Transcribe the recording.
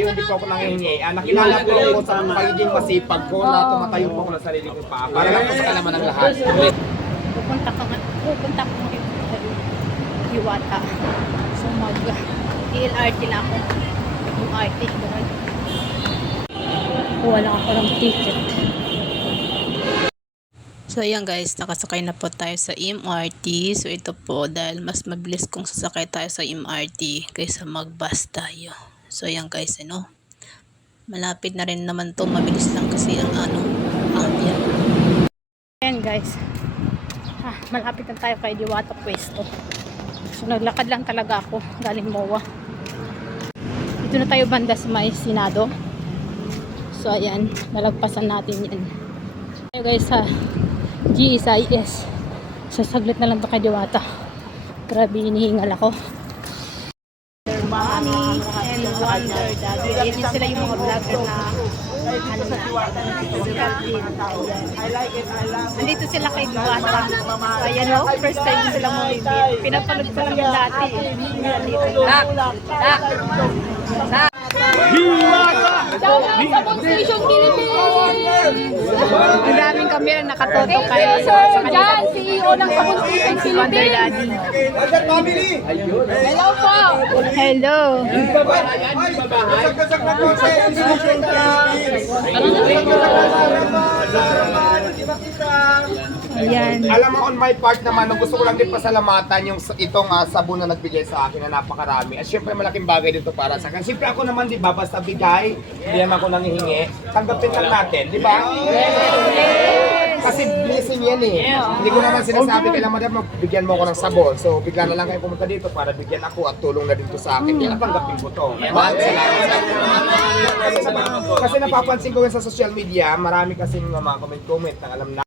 Hindi po ako nangihingi. Nakilala po ako sa pagiging masipag ko na tumatayo po ako ng sarili kong paa. Para lang po sa kalaman ng lahat. Pupunta ko ngayon sa Iwata. So mag-LRT lang ako. Yung RT. Kuha lang ako ng ticket. So ayan guys, nakasakay na po tayo sa MRT. So ito po dahil mas mabilis kung sasakay tayo sa MRT kaysa mag-bus tayo. So ayan guys, malapit na rin naman to, mabilis lang kasi ang akyat. Ayan guys, malapit na tayo kay Diwata Pwesto. So naglakad lang talaga ako galing MOA. Dito na tayo banda sa may Senado. So ayan, nalagpasan natin yan. Ayan guys, GSIS. So saglit na lang to kay Diwata. Grabe, hinihingal ako. Mommy and Wonder Daddy. Ito sila yung mga vlogger na nandito sila kay Diwata. So ayan o, first time sila mo meet. Pinapanood ko lang yung dati. Sa Bong Station Philippines! Ang daming kamera nakatoto kayo sa kanila. CEO ng Sabon Station Philippines! Hello po! Hello! Ayan. Alam mo, on my part naman, gusto ko lang din pasalamatan yung itong sabon na nagbigay sa akin na napakarami. At syempre malaking bagay dito para sa akin. Siyempre ako naman, di ba, basta bigay, hindi naman ako nangihingi. Tanggapin lang natin, di ba? Kasi blessing yan eh. Hindi ko naman sinasabi kailan madam, bigyan mo ako ng sabon. So bigla na lang kayo pumunta dito para bigyan ako at tulong na dito sa akin. Kaya napanggapin ko to. Kasi napapansin ko sa social media, marami kasing mga comment-comment na alam na